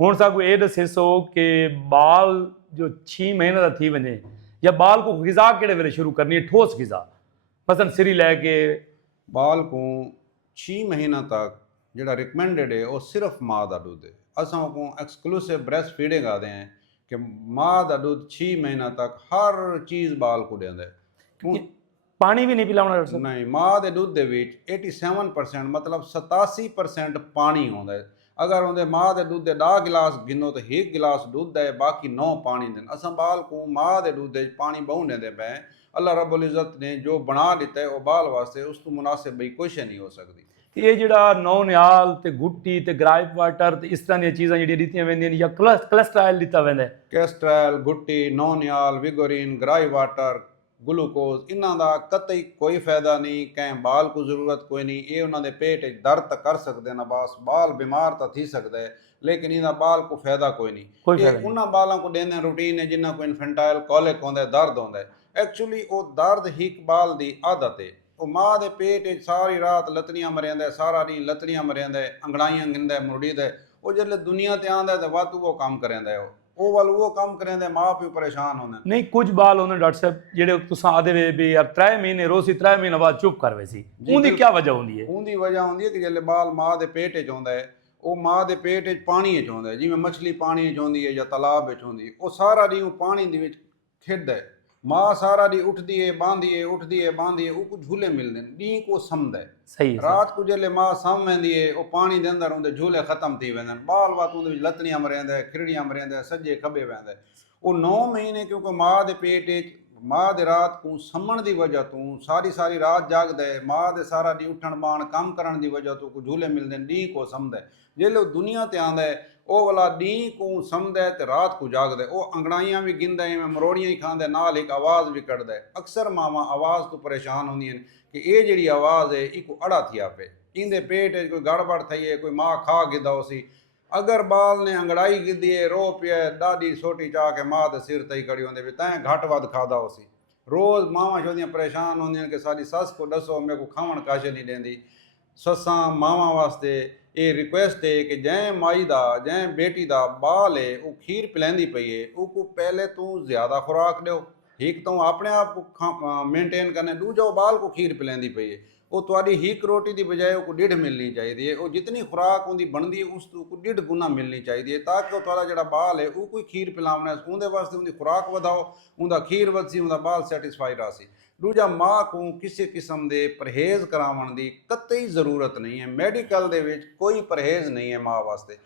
हुण साकू ये दसेसो कि बाल जो 6 महीने का थी वने या बाल को ग़िज़ा केड़े वेले शुरू करनी है, ठोस ग़िज़ा मसलन सिरी लैके बाल को 6 महीना तक ਜਿਹੜਾ ਰਿਕਮੈਂਡਡ ਹੈ ਉਹ ਸਿਰਫ ਮਾਂ ਦਾ ਦੁੱਧ ਹੈ। ਅਸਾਂ ਕੋ ਐਕਸਕਲੂਸਿਵ ਬ੍ਰੈਸਟ ਫੀਡਿੰਗ ਆਦੇ हैं कि माँ का दूध 6 महीना तक हर चीज़ बाल को देंदा है। पानी भी नहीं पिलाना डॉक्टर साहब? नहीं, माँ के दुध दे विच 87% मतलब 87% पानी होंदा है। अगर उनके माँ के दूध के 10 गिलास गिनो तो 1 गिलास दूध है, बाकी 9 पानी दें। असां बाल को माँ के दूध पानी बहु देंदे पे। अल्लाह रब्बुल इज़्ज़त ने जो बना दिता है वो बाल वास्ते उस तो मुनासिब भाई कुछ नहीं हो सकती। ये जिहड़ा नौ निहाल ते गुट्टी ते ग्राइप वाटर ते इस तरह दी चीज़ां जिहड़ियां दित्तियां वेंदियां या कोलेस्ट्रॉल दित्ता वेंदा है? कैस्ट्रैल, गुट्टी, नौ निहाल, विगोरिन, ग्राई वाटर, ग्लूकोज इन्हां दा कतई कोई फायदा नहीं। कहीं बाल को जरूरत कोई नहीं। ये उन्होंने पेट दर्द तक कर सकते हैं, बस बाल बीमार तो थी सकता है लेकिन इन्हां बाल को फायदा कोई नहीं। ये उन्हां बालों को देने रूटीन है जिन्हां को इन्फेंटाइल कॉलिक होंदा है, दर्द होंदा है। एक्चुअली वो दर्द ही बाल दी आदत है। वो माँ के पेट सारी रात लतड़ियां मरियांदा है, सारा दिन लतड़ियां मरियांदा है, अंगड़ाइयां गिनदा है, मुड़ीदा है। वो जिसले दुनिया ते आंदा है तो वाधू वो काम करेंदा है। वो वाल वो काम करेंदे, माँ प्यो परेशान होंदे। नहीं कुछ बाल होंदे डॉक्टर साहब जिहड़े तुसां आदे वे भी यार 3 महीने रोसी 3 महीने बाद चुप कर वैसी, उनकी क्या वजह होंदी है? उनकी वजह होंदी है कि जिसले बाल माँ के पेट च होंदा है, वो माँ के पेट च पानी च होंदा है। जिवें मछली पानी च होंदी है या तालाब च होंदी है, वो सारा दिन पानी दे विच खेडदा है। माँ सारा दिन उठदी है, बांधी है, उठदी है, बांधी है, वो झूले मिलते हैं। डी को समझदा है। सही है। रात को जिसले माँ सम वेंदी है, वो पानी दे अंदर उनके झूले खत्म थी वेंदे हैं। बाल वात उनदे विच लतड़ियां मरियांदा है, खिरड़ियां मरियांदा है, सज्जे खब्बे वेंदा है। वो 9 महीने क्योंकि माँ के पेट माँ के रात को सम्मण की वजह तो सारी सारी रात जागदा है। माँ के सारा डी उठण बाण काम करन की वजह तो झूले मिलते हैं, डी को समझदा है। जिसले दुनिया ते आंदा है वो वाला डी को समझदा है तो रात को जागदा है। वो अंगड़ाइयां भी गिनदा है, मरोड़ियां ही खांदा है, नाल एक आवाज़ भी कढ़दा है। अक्सर मावां आवाज़ तो परेशान होंदियां कि ये जिहड़ी आवाज़ है इको अड़ा थिया पे, इंदे पेट कोई गड़बड़ थई है, कोई माँ खा गिदा होसी। अगर बाल ने अंगड़ाई गिदी है, रो पिया दादी सोटी चाह के माँ के सिर तई खड़ी होंदे भी तैं घट वध खादा होसी। रोज़ मावां छोदियां परेशान होंदियां कि साडी सस को दसो मेरे को खावण काश नहीं देंदी। ससां मावां वास्ते ये रिक्वेस्ट है कि जैं माई दा जैं बेटी दा बाल है वो खीर पिलांदी पई है, उसको पहले तू ज़्यादा खुराक दो। एक तो अपने आप को मेनटेन करने, दूजा बाल को खीर पिलांदी पई है, वो तुहाडी हिक रोटी की बजाय वो 1.5 मिलनी चाहिए है। वो जितनी खुराक उनकी बनती है उस तो 1.5 गुना मिलनी चाहिए ताकि वो तुहाडा जिहड़ा बाल है वो कोई खीर पिलावना है उनके वास्ते उनकी खुराक वधाओ, उनका खीर वधसी, उनका बाल सैटिस्फाई रही। दूजा माँ को किसी किस्म के परहेज़ करावन की कतई जरूरत नहीं है। मैडिकल दे विच कोई परहेज़ नहीं है माँ वास्ते।